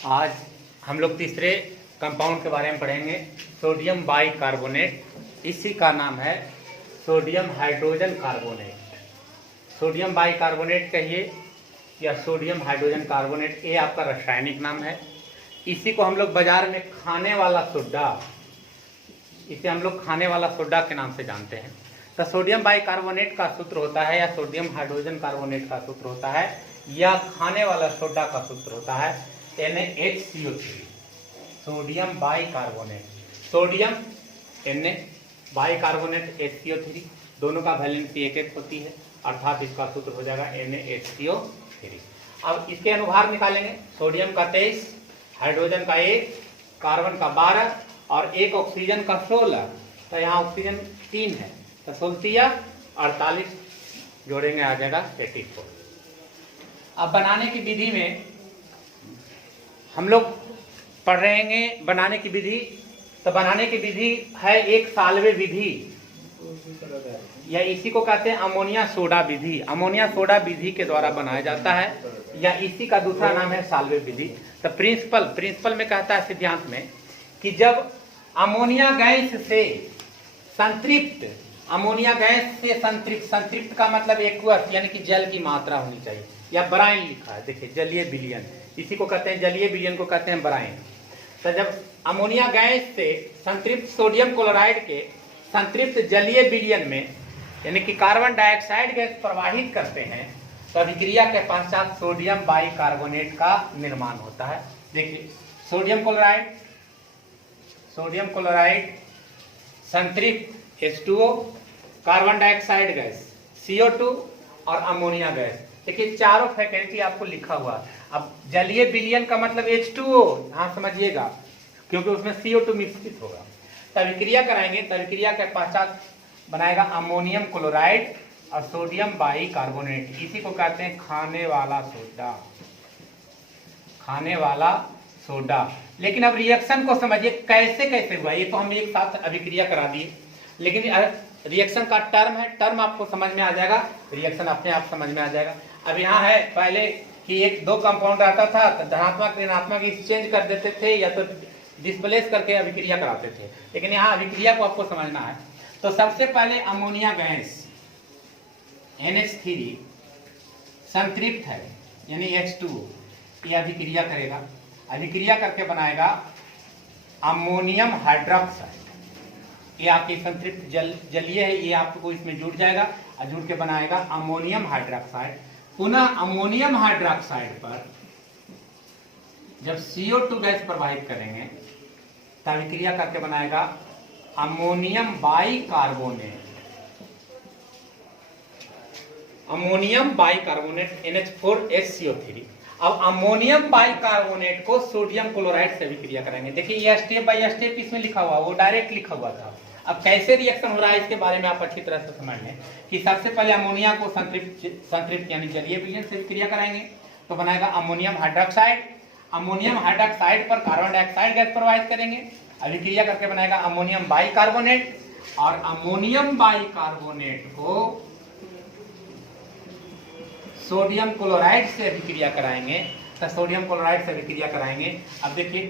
आज हम लोग तीसरे कंपाउंड के बारे में पढ़ेंगे, सोडियम बाइकार्बोनेट। इसी का नाम है sodium hydrogen carbonate. Sodium bicarbonate कहिए या सोडियम हाइड्रोजन कार्बोनेट, ये आपका रासायनिक नाम है। इसी को हम लोग बाजार में खाने वाला सोडा, इसे हम लोग खाने वाला सोडा के नाम से जानते हैं। तो सोडियम बाइकार्बोनेट का सूत्र होता है या सोडियम हाइड्रोजन कार्बोनेट का सूत्र होता है या खाने वाला सोडा का सूत्र होता है NaHCO3। Sodium bicarbonate, sodium Na bicarbonate HCO3, दोनों का वैलेंसी एक एक होती है, अर्थात इसका सूत्र हो जाएगा NaHCO3। अब इसके अनुभार निकालेंगे। सोडियम का 23, हाइड्रोजन का 1, कार्बन का 12 और एक ऑक्सीजन का 16। तो यहाँ ऑक्सीजन 3 है, तो 16 या 48 जोड़ेंगे आ जाएगा 84। अब बनाने की विधि में हम लोग पढ़ रहे हैं बनाने की विधि। तो बनाने की विधि है एक साल्वे विधि, या इसी को कहते हैं अमोनिया सोडा विधि। अमोनिया सोडा विधि के द्वारा बनाया जाता है, या इसी का दूसरा नाम है साल्वे विधि। तो प्रिंसिपल में कहता है सिद्धांत में कि जब अमोनिया गैस से संतृप्त, अमोनिया गैस से संतृप्त का मतलब एक्वस यानी कि जल की मात्रा होनी चाहिए, या ब्राइन लिखा है, देखिए जलीय विलयन, इसी को कहते हैं जलीय विलयन को कहते हैं ब्राइन। तो जब अमोनिया गैस से संतृप्त सोडियम क्लोराइड के संतृप्त जलीय विलयन में यानी कि कार्बन डाइऑक्साइड गैस प्रवाहित करते हैं, तो अभिक्रिया के पश्चात सोडियम बाइकार्बोनेट का निर्माण होता है। देखिए सोडियम क्लोराइड संतृप्त H2O, carbon dioxide gas CO2 और अमोनिया गैस। देखिए चारों फैकल्टी आपको लिखा हुआ है। अब जलीय विलयन का मतलब H2O, हाँ समझिएगा, क्योंकि उसमें CO2 मिश्रित होगा। तब अभिक्रिया कराएंगे, तब अभिक्रिया के पश्चात बनाएगा अमोनियम क्लोराइड और सोडियम बाइकार्बोनेट। इसी को कहते हैं खाने वाला सोडा, खाने वाला सोडा। लेकिन अब रिएक्शन को समझिए कैसे कैसे हुआ। ये तो हम एक साथ अभिक्रिया करा दिए, लेकिन रिएक्शन का टर्म है, टर्म आपको समझ में आ जाएगा, रिएक्शन अपने आप समझ में आ जाएगा। अब यहाँ है पहले कि एक दो कंपाउंड रहता था, तो धनात्मक ऋणात्मक एक्सचेंज कर देते थे या तो डिस्प्लेस करके अभिक्रिया कराते थे, लेकिन यहाँ अभिक्रिया को आपको समझना है। तो सबसे पहले अमोनिया गैस NH3 संतृप्त है यानी H2O, ये अभिक्रिया करेगा, अभिक्रिया करके बनाएगा अमोनियम हाइड्रोक्साइड। ये आपकी संतृप्त जलीय है, ये आपको इसमें जुड़ जाएगा और जुड़ के बनाएगा अमोनियम हाइड्रोक्साइड। पुनः अमोनियम हाइड्रोक्साइड पर जब CO2 गैस प्रवाहित करेंगे तब अभिक्रिया करके बनाएगा ammonium bicarbonate, ammonium bicarbonate NH4HCO3। अब अमोनियम बाइकार्बोनेट को सोडियम क्लोराइड से अभिक्रिया करेंगे। देखिए ये स्टेप बाय स्टेप इसमें लिखा हुआ, वो डायरेक्ट लिखा हुआ था। अब कैसे रिएक्शन हो रहा है इसके बारे में आप अच्छी तरह से समझ लें कि सबसे पहले अमोनिया को संतृप्त यानी जलीय विलयन से अभिक्रिया कराएंगे, तो बनाएगा अमोनियम हाइड्रोक्साइड। अमोनियम हाइड्रोक्साइड पर कार्बन डाइऑक्साइड गैस प्रवाहित करेंगे, अभिक्रिया करके बनाएगा अमोनियम बाइकार्बोनेट, और अमोनियम बाइकार्बोनेट को सोडियम क्लोराइड से अभिक्रिया कराएंगे। तो सोडियम क्लोराइड से अभिक्रिया कराएंगे। अब देखिए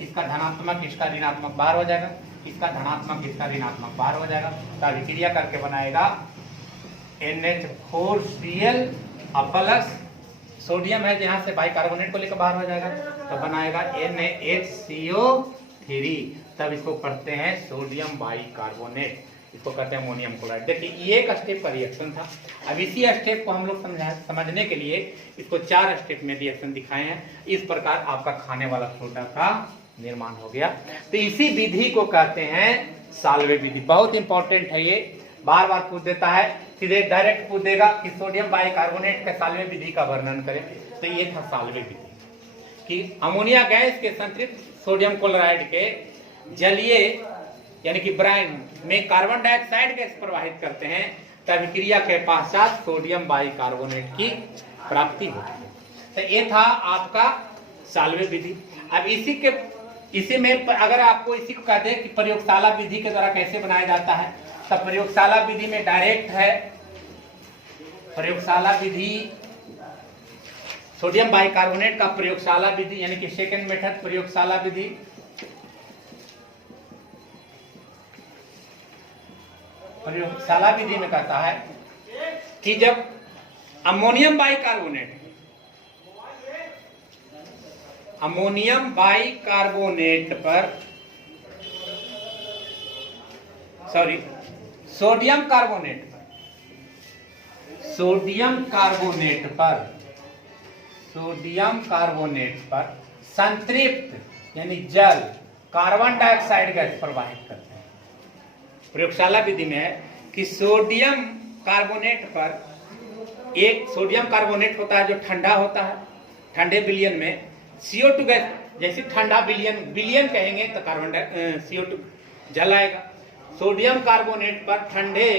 इसका धनात्मक इसका ऋणात्मक बाहर हो जाएगा, इसका धनात्मक इसका ऋणात्मक बाहर हो जाएगा, तो अभिक्रिया करके बनाएगा NH4Cl प्लस सोडियम है जहां से बाइकार्बोनेट को लेकर बाहर हो जाएगा, तो बनाएगा NaHCO3। तब इसको पढ़ते हैं सोडियम बाइकार्बोनेट, इसको कहते हैं अमोनियम क्लोराइड। देखिए ये एक स्टेप का रिएक्शन था। अब इसी स्टेप को हम लोग समझने के लिए इसको 4 स्टेप में रिएक्शन दिखाए हैं। इस प्रकार आपका खाने वाला सोडा का निर्माण हो गया। तो इसी विधि को कहते हैं साल्वे विधि। बहुत इंपॉर्टेंट है, ये बार बार पूछ देता है, सीधे डायरेक्ट पूछ देगा कि सोडियम बाइकार्बोनेट के साल्वे विधि का वर्णन करें। तो ये था साल्वे विधि कि अमोनिया गैस के संतृप्त सोडियम क्लोराइड के जलीय यानी कि ब्राइन में कार्बन डाइऑक्साइड गैस प्रवाहित करते हैं, तब अभिक्रिया के पश्चात सोडियम बाइकार्बोनेट की प्राप्ति होती है। तो ये था आपका साल्वे विधि। अब इसी में अगर आपको इसी को कहते हैं कि प्रयोगशाला विधि के द्वारा कैसे बनाया जाता है, तो प्रयोगशाला विधि में डायरेक्ट है, प्रयोगशाला विधि सोडियम बाइकार्बोनेट का प्रयोगशाला विधि यानी कि सेकेंड मेथड प्रयोगशाला विधि। प्रयोगशाला विधि में कहता है कि जब अमोनियम बाइकार्बोनेट पर सोडियम कार्बोनेट पर संतृप्त यानी जल कार्बन डाइऑक्साइड गैस प्रवाहित करते हैं। प्रयोगशाला विधि में है कि सोडियम कार्बोनेट पर एक सोडियम कार्बोनेट होता है जो ठंडा होता है, ठंडे विलयन में CO2 गैस, जैसे ठंडा विलयन कहेंगे तो CO2 जल आएगा। सोडियम कार्बोनेट पर ठंडे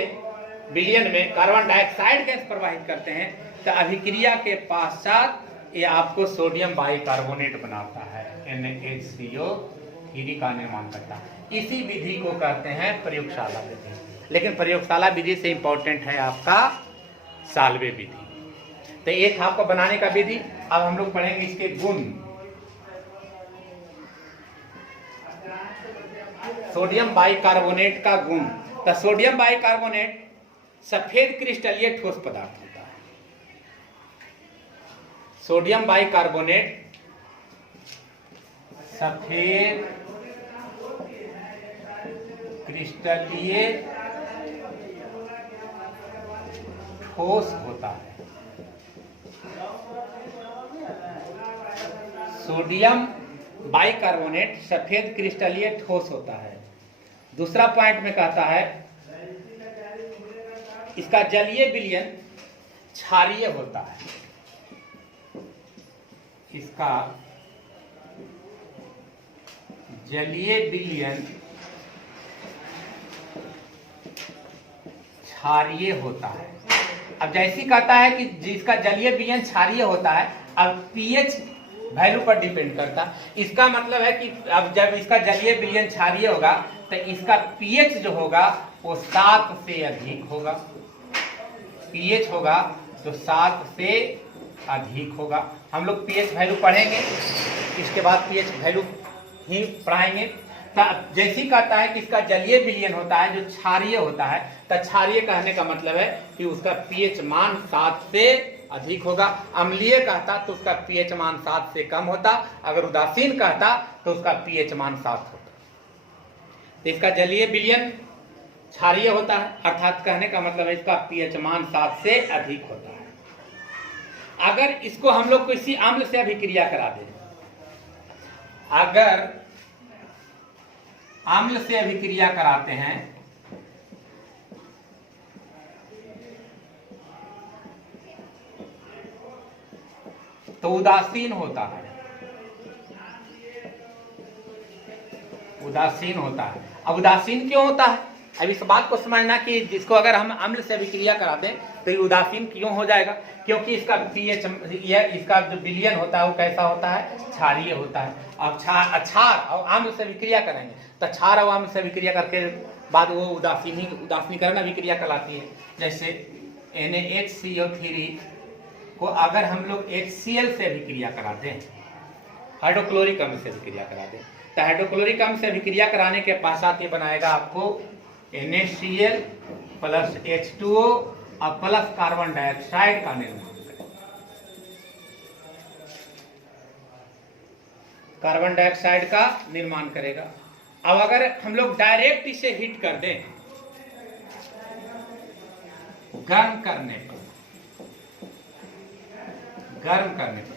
विलयन में कार्बन डाइऑक्साइड गैस प्रवाहित करते हैं तो अभिक्रिया के पश्चात ये आपको सोडियम बाइकार्बोनेट बनाता है, NaHCO3 का निर्माण करता है। इसी विधि को कहते हैं प्रयोगशाला विधि। लेकिन प्रयोगशाला विधि से इंपॉर्टेंट है आपका साल्वे विधि। तो ये था आपको बनाने का विधि। अब हम लोग पढ़ेंगे इसके गुण। सोडियम बाइकार्बोनेट का गुण। तो सोडियम बाइकार्बोनेट सफेद क्रिस्टलीय ठोस पदार्थ होता है। सोडियम बाइकार्बोनेट सफेद क्रिस्टलीय ठोस होता है। सोडियम बाइकार्बोनेट सफेद क्रिस्टलीय ठोस होता है। दूसरा पॉइंट में कहता है इसका जलीय विलयन क्षारीय होता है। इसका जलीय विलयन क्षारीय होता है। अब जैसी कहता है कि जिसका जलीय विलयन क्षारीय होता है, अब पीएच वैल्यू पर डिपेंड करता है। इसका मतलब है कि अब जब इसका जलीय विलयन क्षारीय होगा तो इसका पीएच जो होगा वो 7 से अधिक होगा। पीएच होगा जो 7 से अधिक होगा। हम लोग पीएच वैल्यू पढ़ेंगे, इसके बाद पीएच वैल्यू ही पढ़ाएंगे। जैसी कहता है कि इसका जलीय विलयन होता है जो क्षारीय होता है, तो क्षारीय कहने का मतलब है कि उसका पीएच मान 7 से अधिक होगा। अम्लीय कहता तो उसका पीएच मान 7 से कम होता। अगर उदासीन कहता तो उसका पीएच मान 7 होता। तो इसका जलीय विलयन क्षारीय होता है, अर्थात कहने का मतलब है इसका पीएच मान 7 से अधिक होता है। अगर इसको हम लोग किसी अम्ल से अभिक्रिया करा दें, अगर अम्ल से अभिक्रिया कराते हैं तो उदासीन होता है। उदासीन होता है। अब उदासीन क्यों होता है? अब इस बात को समझना कि जिसको अगर हम अम्ल से अभिक्रिया करा दें तो ये उदासीन क्यों हो जाएगा? क्योंकि इसका पीएच इसका जो विलयन होता है वो कैसा होता है? क्षारीय होता है। अब क्षार और अम्ल से अभिक्रिया करेंगे तो क्षार और अम्ल से अभिक्रिया करके बाद वो उदासीनीकरण अभिक्रिया कहलाती है। जैसे NaHCO3 को अगर हम लोग HCl से अभिक्रिया कराते हैं, हाइड्रोक्लोरिक अम्ल से अभिक्रिया करा दें, तो हाइड्रोक्लोरिक अम्ल से अभिक्रिया कराने के पश्चात ये बनाएगा आपको NaCl प्लस H2O और प्लस कार्बन डाइऑक्साइड का निर्माण करेगा। कार्बन डाइऑक्साइड का निर्माण करेगा। अब अगर हम लोग डायरेक्ट इसे हीट कर दें, गर्म करने पर,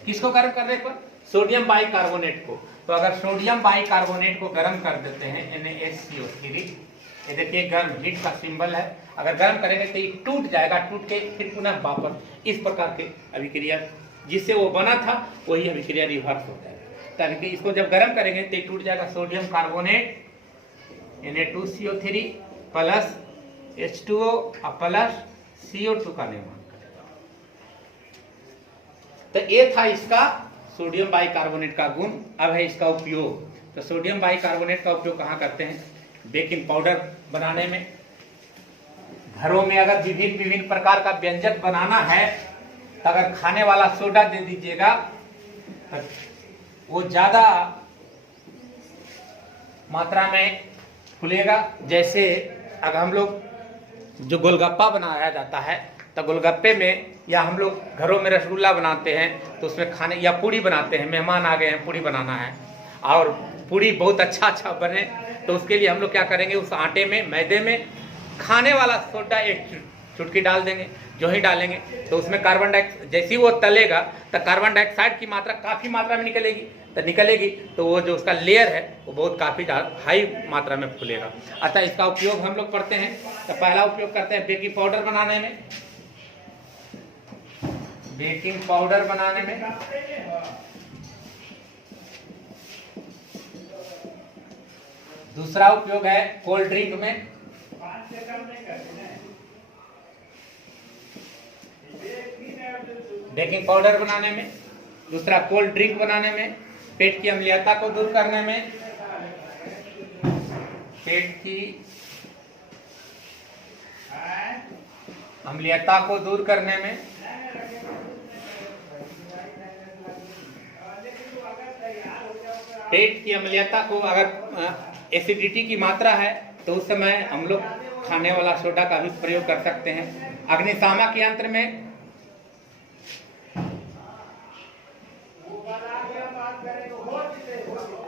किसको गर्म करने पर? सोडियम बाइकार्बोनेट को। तो अगर सोडियम बाइकार्बोनेट को गर्म कर देते हैं NaHCO3, ये देखिए गर्म हीट का सिंबल है। अगर गर्म करेंगे तो ये टूट जाएगा, टूट के फिर पुनः वापस इस प्रकार के अभिक्रिया जिससे वो बना था वही अभिक्रिया रिवर्स होता है। तभी इसको जब गर्म करेंगे तो टूट जाएगा sodium carbonate Na2CO3 plus H2O और प्लस CO2 का निर्माण करेगा। तो ये था इसका सोडियम बाइकार्बोनेट का गुण। अब है इसका उपयोग। तो सोडियम बाइकार्बोनेट का उपयोग कहाँ करते हैं? बेकिंग पाउडर बनाने में। घरों में अगर विभिन्न प्रकार का व्यंजन बनाना है तो अगर खाने वाला सोडा दे दीजिएगा तो वो ज़्यादा मात्रा में फूलेगा। जैसे अगर हम लोग जो गोलगप्पा बनाया जाता है तो गोलगप्पे में, या हम लोग घरों में रसगुल्ला बनाते हैं तो उसमें खाने, या पूड़ी बनाते हैं, मेहमान आ गए हैं पूड़ी बनाना है और पूड़ी बहुत अच्छा बने तो उसके लिए हम लोग क्या करेंगे, उस आटे में, मैदे में खाने वाला सोडा एक चुटकी डाल देंगे। जो ही डालेंगे तो उसमें कार्बन डाइऑक्साइड, जैसे ही वो तलेगा तो कार्बन डाइऑक्साइड की मात्रा काफ़ी मात्रा में निकलेगी तो वो जो उसका लेयर है वो बहुत काफ़ी हाई मात्रा में फूलेगा। अतः इसका उपयोग हम लोग करते हैं। तो पहला उपयोग करते हैं बेकिंग पाउडर बनाने में। बेकिंग पाउडर बनाने में दूसरा उपयोग है कोल्ड ड्रिंक में। बेकिंग पाउडर बनाने में, दूसरा कोल्ड ड्रिंक बनाने में, पेट की अम्लीयता को दूर करने में, पेट की अम्लीयता को दूर करने में, पेट की अम्लीयता को, अगर एसिडिटी की मात्रा है तो उस समय हम लोग खाने वाला सोडा का भी प्रयोग कर सकते हैं। अग्निशामक यंत्र में,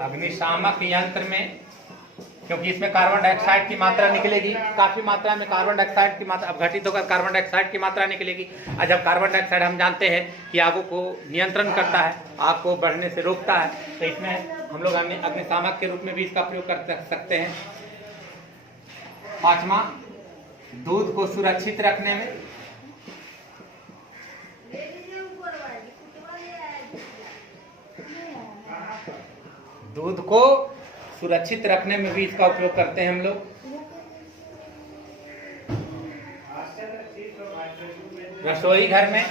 अग्निशामक यंत्र में, क्योंकि इसमें कार्बन डाइऑक्साइड की मात्रा निकलेगी, काफी मात्रा में कार्बन डाइऑक्साइड की मात्रा अपघटित होकर कार्बन डाइऑक्साइड की मात्रा निकलेगी। और जब कार्बन डाइऑक्साइड, हम जानते हैं कि आग को नियंत्रण करता है, आग को बढ़ने से रोकता है, तो इसमें हम लोग अग्निशामक के रूप में भी इसका प्रयोग कर सकते हैं। पांचवा, दूध को सुरक्षित रखने में, दूध को सुरक्षित रखने में भी इसका उपयोग करते हैं हम लोग। रसोई घर में,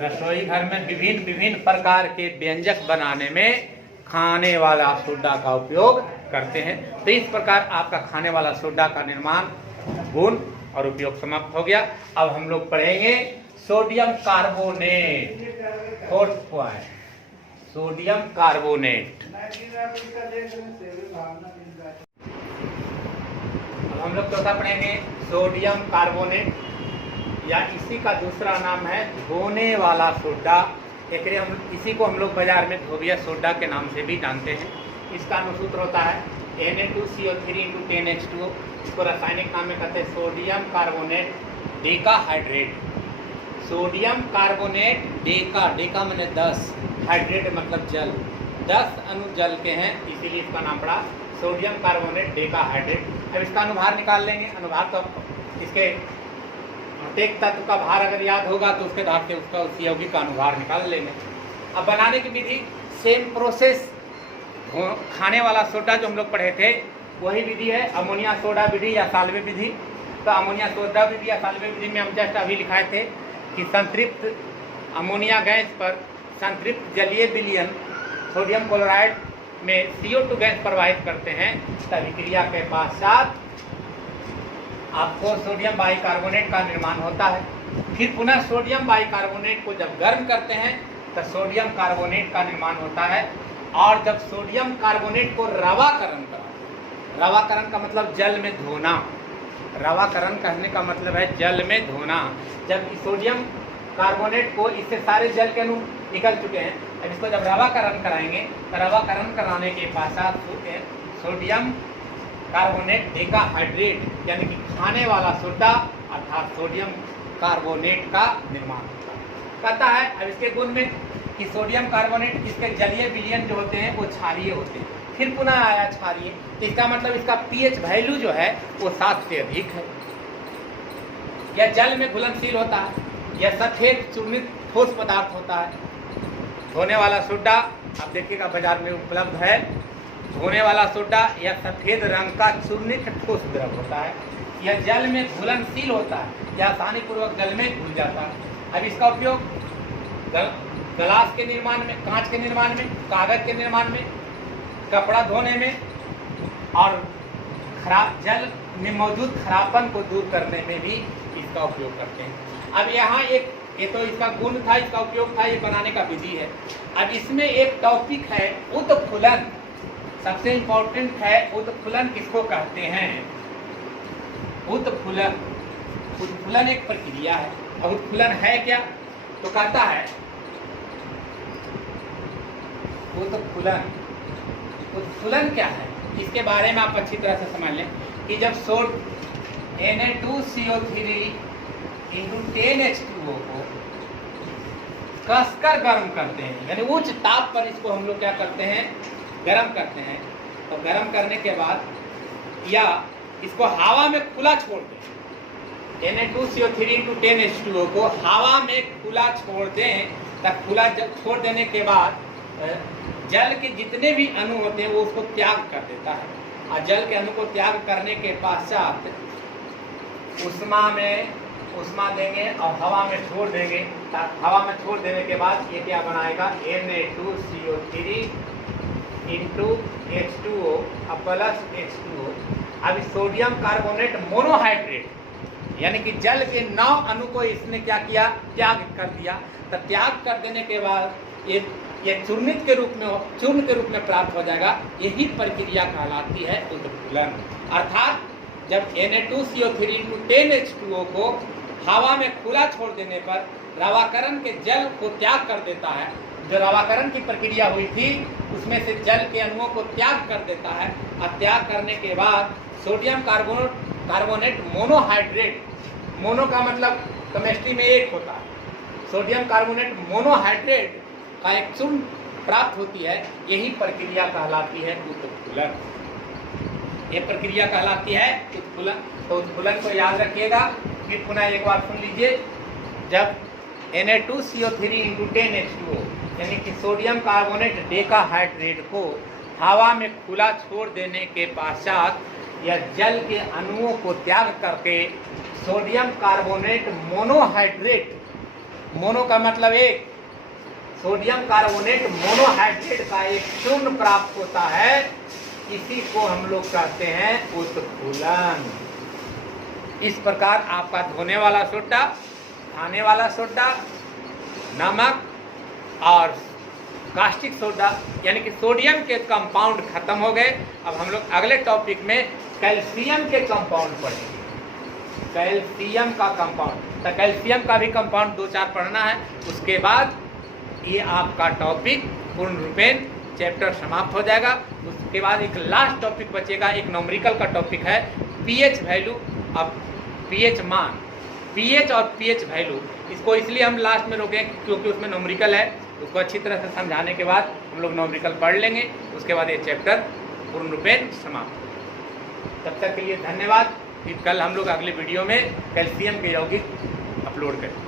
रसोई घर में विभिन्न प्रकार के व्यंजक बनाने में खाने वाला सोडा का उपयोग करते हैं। तो इस प्रकार आपका खाने वाला सोडा का निर्माण, गुण और उपयोग समाप्त हो गया। अब हम लोग पढ़ेंगे sodium carbonate. Fourth point, sodium carbonate. अब हम लोग चौथा पढ़ेंगे सोडियम कार्बोनेट, या इसी का दूसरा नाम है धोने वाला सोडा। इसी को हम लोग बाजार में धोबिया सोडा के नाम से भी जानते हैं। इसका अनुसूत्र होता है Na2CO3 × 10H2O। इसको रासायनिक नाम में कहते हैं sodium carbonate decahydrate. Sodium carbonate Deka मैंने 10, हाइड्रेट मतलब जल, 10 अणु जल के हैं, इसीलिए इसका नाम पड़ा सोडियम कार्बोनेट डेकाहाइड्रेट। अब इसका अनुभार निकाल लेंगे। अनुभार तो इसके प्रत्येक तत्व का भार अगर याद होगा तो उसके आधार से उसका उस यौगिक का अनुभार निकाल लेंगे। अब बनाने की विधि सेम प्रोसेस, खाने वाला सोडा जो हम लोग पढ़े थे वही विधि है, अमोनिया सोडा विधि या साल्वे विधि। तो अमोनिया सोडा विधि या साल्वे विधि में हम जस्ट अभी लिखाए थे कि संतृप्त अमोनिया गैस पर संतृप्त जलीय विलयन सोडियम क्लोराइड में CO2 गैस प्रवाहित करते हैं। तभी क्रिया के पश्चात आपको सोडियम बाइकार्बोनेट का निर्माण होता है। फिर पुनः सोडियम बाइकार्बोनेट को जब गर्म करते हैं तो सोडियम कार्बोनेट का निर्माण होता है। और जब सोडियम कार्बोनेट को रवाकरण करा, रवाकरण का मतलब जल में धोना, रवाकरण कहने का मतलब है जल में धोना। जब सोडियम कार्बोनेट को, इससे सारे जल के अणु निकल चुके हैं, अब इसको जब रवाकरण कराएंगे तो रवाकरण कराने के पश्चात सोडियम कार्बोनेट डेकाहाइड्रेट यानी कि खाने वाला सोडा अर्थात सोडियम कार्बोनेट का निर्माण करता है। अब इसके गुण में कि सोडियम कार्बोनेट, इसके जलीय विलयन जो होते हैं वो क्षारीय होते हैं। फिर पुनः आया क्षारीय, तो इसका मतलब इसका pH वैल्यू जो है वो 7 से अधिक है। यह जल में घुलनशील होता है, यह सफेद चूर्णित ठोस पदार्थ होता है। धोने वाला सोडा आप देखिएगा बाजार में उपलब्ध है। धोने वाला सोडा यह सफेद रंग का चूर्णित ठोस द्रव होता है। यह जल में घुलनशील होता है, यह आसानी पूर्वक जल में घुल जाता है। अब इसका उपयोग गलास के निर्माण में, कांच के निर्माण में, कागज के निर्माण में, कपड़ा धोने में और खराब जल में मौजूद खराबपन को दूर करने में भी इसका उपयोग करते हैं। अब यहाँ ये तो इसका गुण था, इसका उपयोग था, ये बनाने का विधि है। अब इसमें एक टॉपिक है उत्फुलन, सबसे इंपॉर्टेंट है उत्फुलन। किसको कहते हैं? उत्फुलन। उत्फुलन एक प्रक्रिया है। और उत्फुलन है क्या? तो कहता है उत्फुलन। उत्फुलन क्या है, इसके बारे में आप अच्छी तरह से समझ लें कि जब Na2CO3 × 10H2O को कसकर गर्म करते हैं, यानी उच्च ताप पर इसको हम लोग क्या करते हैं? गर्म करते हैं। तो गर्म करने के बाद या इसको हवा में खुला छोड़ दें, Na2CO3 × 10H2O को हवा में खुला छोड़ दें, तब खुला छोड़ देने के बाद जल के जितने भी अणु होते हैं वो उसको त्याग कर देता है। और जल के अणु को त्याग करने के पश्चात उष्मा देंगे और हवा में छोड़ देंगे। हवा में छोड़ देने के बाद ये क्या बनाएगा? Na2CO3 × H2O plus H2O। अब सोडियम कार्बोनेट मोनोहाइड्रेट, यानी कि जल के 9 अणु को इसने क्या किया? त्याग कर दिया। तो त्याग कर देने के बाद ये चूर्ण के रूप में प्राप्त हो जाएगा। यही प्रक्रिया कहलाती है उत्फुलन। अर्थात जब Na2CO3 × 10H2O को हवा में खुला छोड़ देने पर रवाकरण के जल को त्याग कर देता है। जो रवाकरण की प्रक्रिया हुई थी उसमें से जल के अणुओं को त्याग कर देता है। और त्याग करने के बाद सोडियम कार्बोनेट मोनोहाइड्रेट, मोनो का मतलब केमिस्ट्री में एक होता है, सोडियम कार्बोनेट मोनोहाइड्रेट का एक चूर्ण प्राप्त होती है। यही प्रक्रिया कहलाती है उत्फुलन। ये प्रक्रिया कहलाती है उत्फुलन। तो उत्फुलन को याद रखिएगा। फिर पुनः एक बार सुन लीजिए। जब Na2CO3 × 10H2O यानी कि सोडियम कार्बोनेट डेकाहाइड्रेट को हवा में खुला छोड़ देने के पश्चात या जल के अणुओं को त्याग करके सोडियम कार्बोनेट मोनोहाइड्रेट, मोनो का मतलब एक, सोडियम कार्बोनेट मोनोहाइड्रेट का एक चूर्ण प्राप्त होता है। इसी को हम लोग कहते हैं उत्फुलन। इस प्रकार आपका धोने वाला सोडा, खाने वाला सोडा, नमक और कास्टिक सोडा यानी कि सोडियम के कंपाउंड खत्म हो गए। अब हम लोग अगले टॉपिक में कैल्शियम के कंपाउंड पढ़ेंगे। कैल्शियम का कंपाउंड, तो कैल्शियम का भी कंपाउंड 2-4 पढ़ना है। उसके बाद ये आपका टॉपिक पूर्ण रूपेण चैप्टर समाप्त हो जाएगा। उसके बाद एक लास्ट टॉपिक बचेगा, एक न्यूमेरिकल का टॉपिक है पीएच वैल्यू। अब पीएच मान, पीएच और पीएच वैल्यू, इसको इसलिए हम लास्ट में रोकें क्योंकि उसमें न्यूमेरिकल है। उसको अच्छी तरह से समझाने के बाद हम लोग न्यूमेरिकल पढ़ लेंगे। उसके बाद ये चैप्टर पूर्ण रूपेण समाप्त। तब तक के लिए धन्यवाद। फिर कल हम लोग अगले वीडियो में कैल्शियम के यौगिक अपलोड करें।